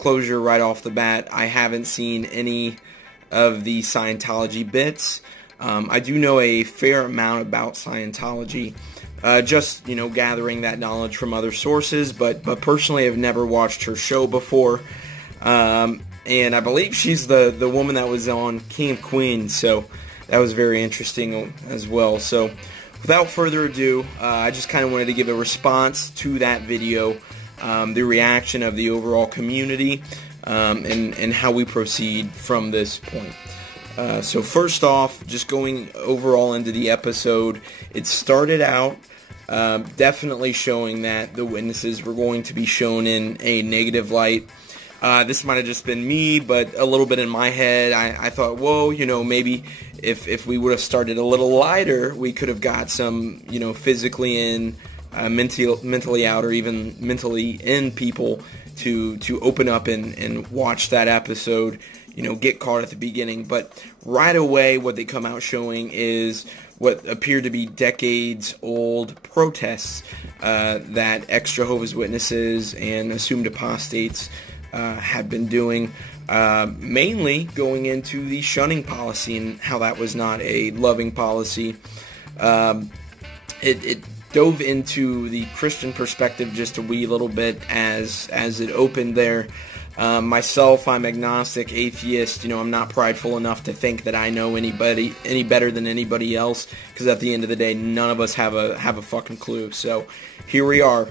disclosure right off the bat, I haven't seen any of the Scientology bits. I do know a fair amount about Scientology, just, gathering that knowledge from other sources, but personally I've never watched her show before, and I believe she's the woman that was on King of Queens, so that was very interesting as well. So without further ado, I just kind of wanted to give a response to that video, the reaction of the overall community, and how we proceed from this point. So first off, just going overall into the episode, it started out definitely showing that the witnesses were going to be shown in a negative light. This might have just been me, but a little bit in my head, I thought, whoa, maybe if we would have started a little lighter, we could have got some, physically in, mentally out, or even mentally in people to open up and watch that episode, get caught at the beginning. But right away, what they come out showing is what appear to be decades-old protests that ex-Jehovah's Witnesses and assumed apostates have been doing, mainly going into the shunning policy and how that was not a loving policy. It dove into the Christian perspective just a wee little bit as it opened there. Myself, I'm agnostic, atheist. I'm not prideful enough to think that I know any better than anybody else, because at the end of the day, none of us have a fucking clue. So here we are.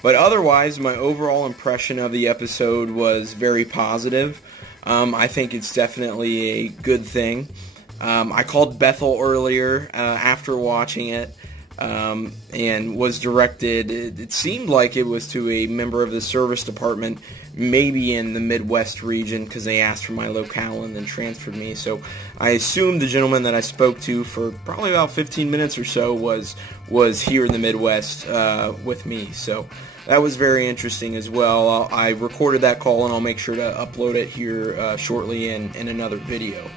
But otherwise, my overall impression of the episode was very positive. I think it's definitely a good thing. I called Bethel earlier after watching it. And was directed, it seemed like it was to a member of the service department, maybe in the Midwest region, because they asked for my locale and then transferred me. So I assumed the gentleman that I spoke to for probably about 15 minutes or so was here in the Midwest with me. So that was very interesting as well. I recorded that call, and I'll make sure to upload it here shortly in another video.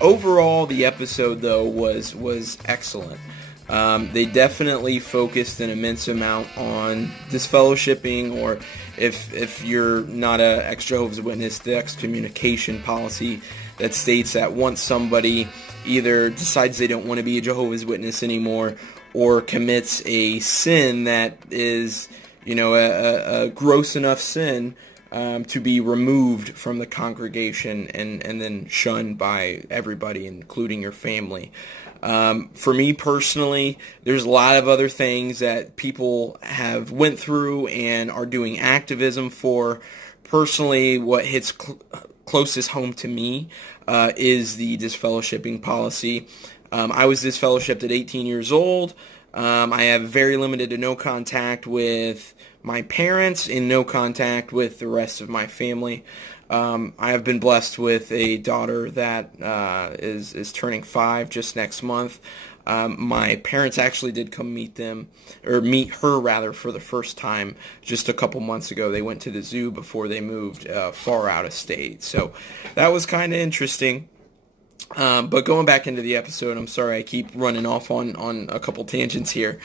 Overall, the episode, though, was excellent. They definitely focused an immense amount on disfellowshipping, or if you're not a ex-Jehovah's Witness, the excommunication policy that states that once somebody either decides they don't want to be a Jehovah's Witness anymore, or commits a sin that is, a gross enough sin, to be removed from the congregation and then shunned by everybody, including your family. For me personally, there's a lot of other things that people have went through and are doing activism for. Personally, what hits closest home to me is the disfellowshipping policy. I was disfellowshipped at 18 years old. I have very limited to no contact with my parents and no contact with the rest of my family. I have been blessed with a daughter that is turning 5 just next month. My parents actually did come meet her rather, for the first time just a couple months ago. They went to the zoo before they moved far out of state. So that was kind of interesting. But going back into the episode, I'm sorry I keep running off on a couple tangents here.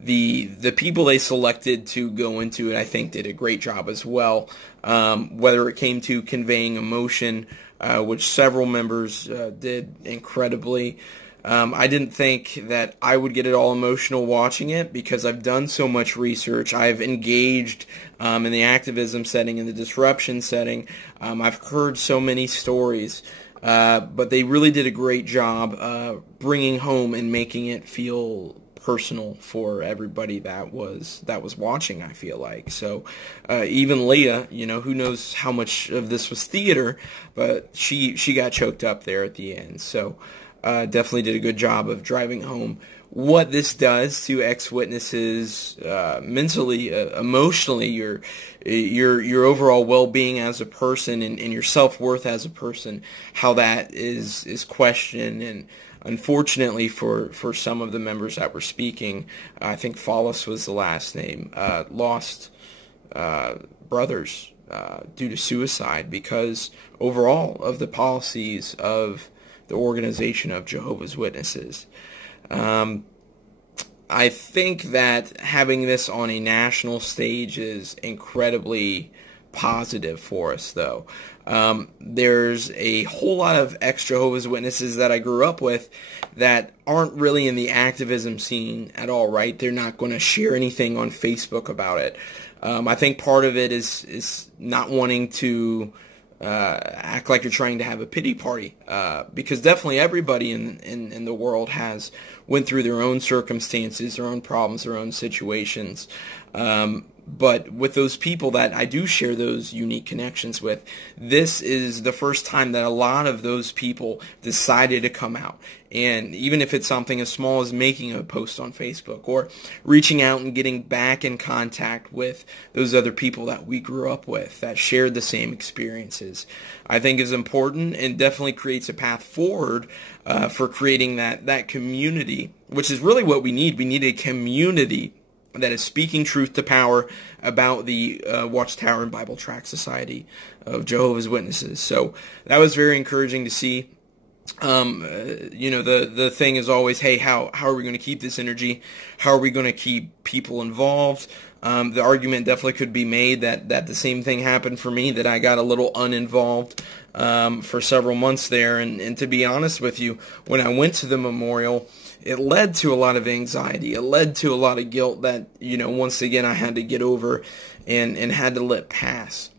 The people they selected to go into it, I think, did a great job as well. Whether it came to conveying emotion, which several members did incredibly. I didn't think that I would get it all emotional watching it, because I've done so much research. I've engaged in the activism setting, in the disruption setting. I've heard so many stories. But they really did a great job bringing home and making it feel personal for everybody that was watching, I feel like. So even Leah, who knows how much of this was theater, but she got choked up there at the end. So definitely did a good job of driving home what this does to ex-witnesses mentally, emotionally, your overall well-being as a person, and your self-worth as a person, how that is questioned. And unfortunately for some of the members that were speaking, I think Follis was the last name, lost brothers due to suicide because overall of the policies of the organization of Jehovah's Witnesses. I think that having this on a national stage is incredibly positive for us, though. There's a whole lot of ex-Jehovah's Witnesses that I grew up with that aren't really in the activism scene at all, right? They're not going to share anything on Facebook about it. I think part of it is not wanting to act like you're trying to have a pity party, because definitely everybody in the world has went through their own circumstances, their own problems, their own situations. But with those people that I do share those unique connections with, this is the first time that a lot of those people decided to come out. And even if it's something as small as making a post on Facebook or reaching out and getting back in contact with those other people that we grew up with that shared the same experiences, I think is important and definitely creates a path forward for creating that community, which is really what we need. We need a community that is speaking truth to power about the Watchtower and Bible Tract Society of Jehovah's Witnesses. So that was very encouraging to see. The thing is always, hey, how are we going to keep this energy? How are we going to keep people involved? The argument definitely could be made that the same thing happened for me, that I got a little uninvolved for several months there. And to be honest with you, when I went to the memorial, it led to a lot of anxiety. It led to a lot of guilt that, once again, I had to get over and had to let pass.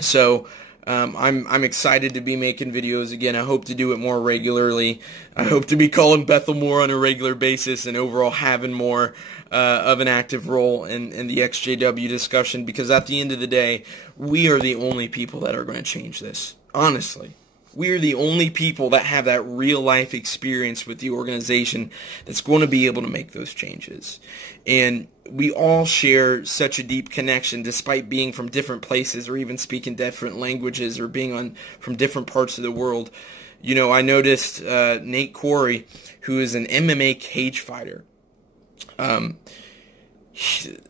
So I'm excited to be making videos again. I hope to do it more regularly. I hope to be calling Bethel more on a regular basis and overall having more of an active role in the XJW discussion, because at the end of the day, we are the only people that are going to change this. Honestly. We're the only people that have that real-life experience with the organization that's going to be able to make those changes. And we all share such a deep connection despite being from different places or even speaking different languages or being from different parts of the world. I noticed Nate Corey, who is an MMA cage fighter,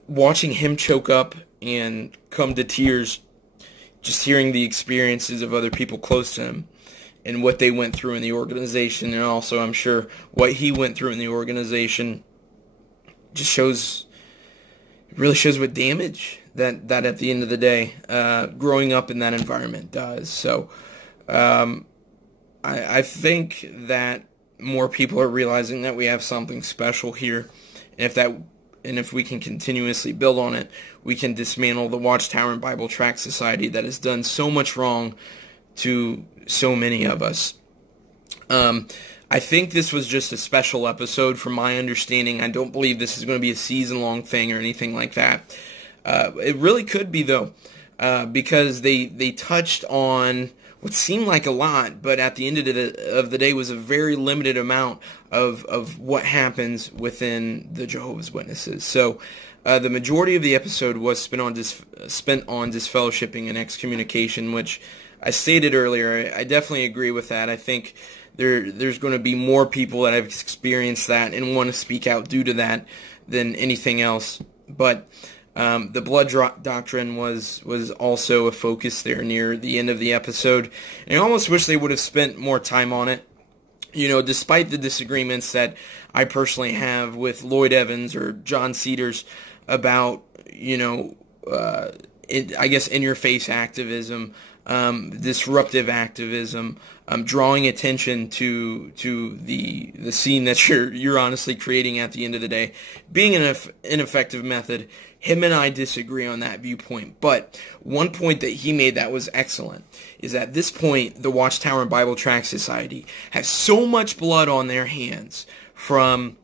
watching him choke up and come to tears, just hearing the experiences of other people close to him and what they went through in the organization, and also, I'm sure, what he went through in the organization, just really shows what damage that at the end of the day, growing up in that environment does. So, I think that more people are realizing that we have something special here, and if we can continuously build on it, we can dismantle the Watchtower and Bible Tract Society that has done so much wrong to so many of us. I think this was just a special episode from my understanding. I don't believe this is going to be a season-long thing or anything like that. It really could be, though, because they touched on what seemed like a lot, but at the end of the day was a very limited amount of what happens within the Jehovah's Witnesses. So the majority of the episode was spent on disfellowshipping and excommunication, which I stated earlier. I definitely agree with that. I think there's going to be more people that have experienced that and want to speak out due to that than anything else. But the blood doctrine was also a focus there near the end of the episode. And I almost wish they would have spent more time on it. Despite the disagreements that I personally have with Lloyd Evans or John Cedars about, I guess, in-your-face activism, disruptive activism, drawing attention to the scene that you're honestly creating at the end of the day, being an ineffective method. Him and I disagree on that viewpoint, but one point that he made that was excellent is at this point the Watchtower and Bible Tract Society has so much blood on their hands from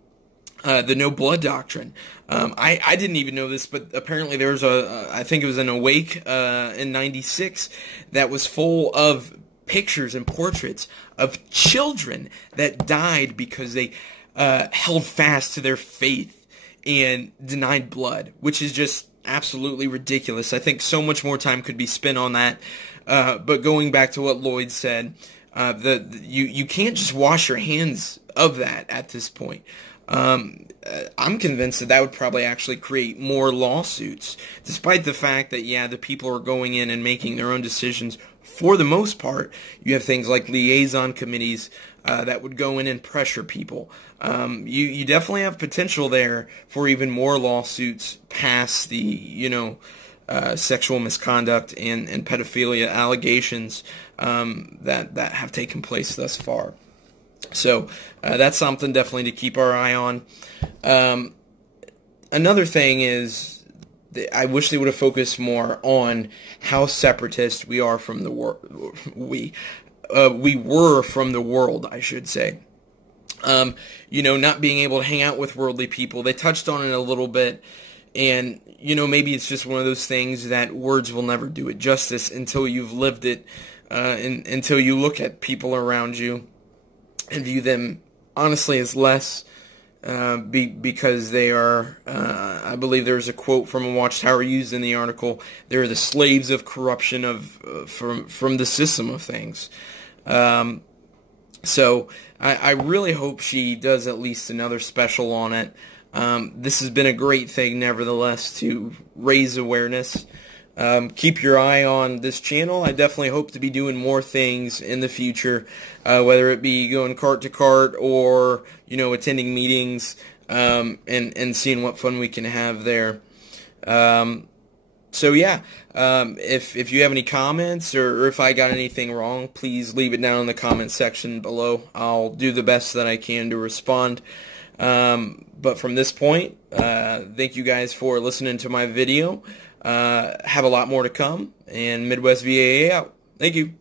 the no blood doctrine. I didn't even know this, but apparently there was I think it was an Awake in '96 that was full of pictures and portraits of children that died because they held fast to their faith and denied blood, which is just absolutely ridiculous. I think so much more time could be spent on that. But going back to what Lloyd said, you can't just wash your hands of that at this point. I'm convinced that would probably actually create more lawsuits, despite the fact that, the people are going in and making their own decisions. For the most part, you have things like liaison committees that would go in and pressure people. You definitely have potential there for even more lawsuits past the, sexual misconduct and pedophilia allegations that have taken place thus far. So that's something definitely to keep our eye on. Another thing is, I wish they would have focused more on how separatist we are from the world. We were from the world, I should say. Not being able to hang out with worldly people. They touched on it a little bit, and, maybe it's just one of those things that words will never do it justice until you've lived it, until you look at people around you and view them honestly as less, because they are, I believe there's a quote from a Watchtower used in the article, they're the slaves of corruption from the system of things. So I really hope she does at least another special on it. This has been a great thing, nevertheless, to raise awareness. Keep your eye on this channel. I definitely hope to be doing more things in the future, whether it be going cart to cart or, attending meetings, and seeing what fun we can have there. So yeah, if you have any comments or if I got anything wrong, please leave it down in the comment section below. I'll do the best that I can to respond. But from this point, thank you guys for listening to my video. Have a lot more to come, and Midwest VAA out. Thank you.